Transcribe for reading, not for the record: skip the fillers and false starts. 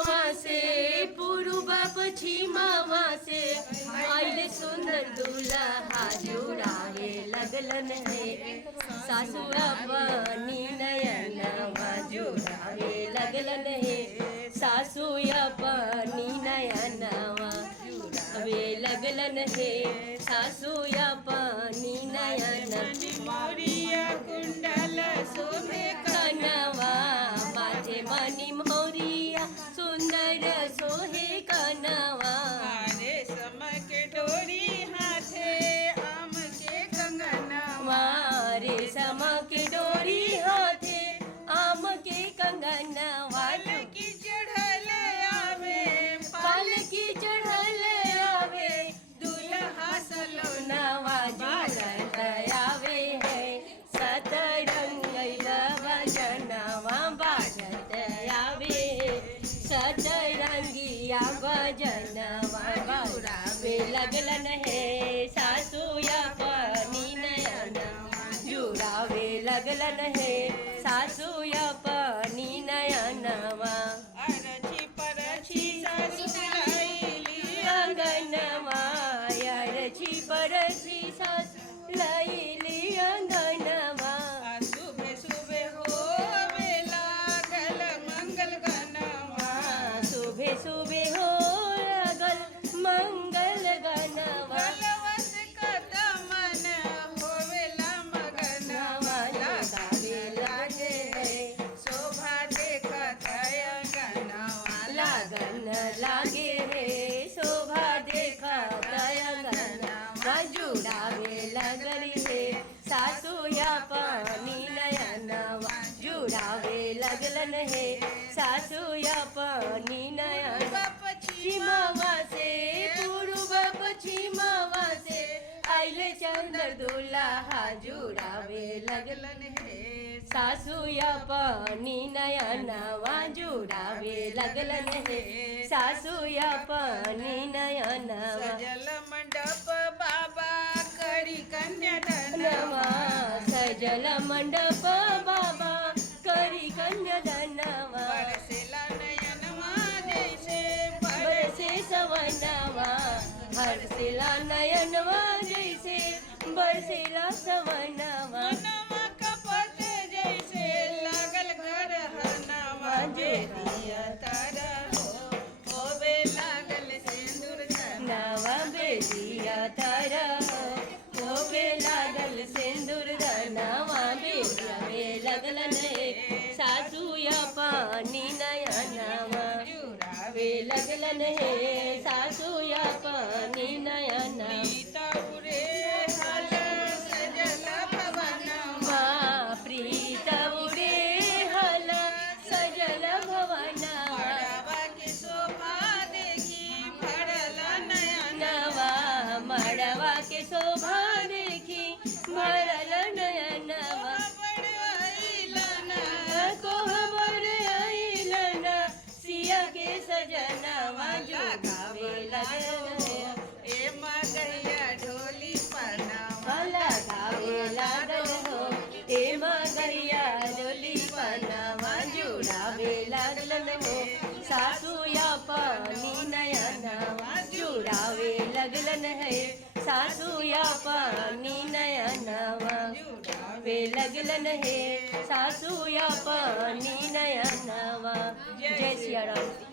से पूर्व पश्चिमवा से आइले सुंदर दूल्हा जुड़ावे लगलन है। सासू अपनी नयनवा जुड़ावे लगलन है। सासू अपनी नयनवा जुड़ावे लगलन है। सासू अपनी नयन मोरिया कुंडल शोभे कनवा माथे मणि मोरिया सुंदर सोहे कनवा। रेशम के डोरी हाथे आम के कंगनवा। रेशम के डोरी हाथे आम के कंगनवा। पालकी चढ़ल आवे पालकी चढ़ल आवे दूल्हा सलोना नवा जुड़त आवे है। सतरंग भजनवा बाजत आवे। सतरंगिया भजनवा जुड़ावे लगलन है। सासू अपनी नयनवा जुड़ावे लगलन है। सासू अपनी नयनवा अरछी परछी सासु लैली अंगनवा। अरछी परछी सासू लैली अंगनवा। सुबह सुबह होवे लागल मंगल गनवा। सुबह सुबह हो लगल मंगल गनवा। गलवस कदमन होवेला मगनवा। लगावे लागे शोभा देखत अंगनवा। लगन लागे रे शोभा देखा अंगनवा। जुड़ावे लगल है। सासू अपनी नयनवा जुड़ावे लगलन है। सासू अपनी नयनवा पश्चिमवा से पूर्व पश्चिमवा से आइले चंद्र दूल्हा जुड़ावे लगलन है। सासू अपनी नयनवा जुड़ावे लगलन है। सासू अपनी नयनवा सजल मंडप बाबा करी कन्यादान। नवा सजल मंडप बाबा करी कन्यादानवा। बरसेला नयनवा जैसे बरसे सवनवा हर्षिला नयनवा जैसे बरसेला सवनवा। मनवा कपट जैसे लागल घर हनवा। जे दिया तारा होवे लागल सिंदूर नवा बेदिया तारा होवे लागल सिंदूर धनवा। बेदियावे लगलन है। सासू अपनी नयनवा जुड़ावे लगलन है। सासू अपनी नयनवा उरे हल सजल भवनवा। प्रीत उड़े हल सजल भवनवा। मड़वा के शोभा देखी भरल नयन। नवा मड़वा के शोभा देखी भरल नयनवा। कोहबर अइलन सिया के सजनवा जुड़ावे लगलन है। ए मगैया ढोली पनावा। लगावे लागल हो। ए मगैया डोली पनवा जुड़ावे लगलन हो। सासू अपनी नयनवा जुड़ावे लगलन है। सासू अपनी नयनवा जुड़ावे लगलन है। सासू अपनी नयनवा। जय सिया राम।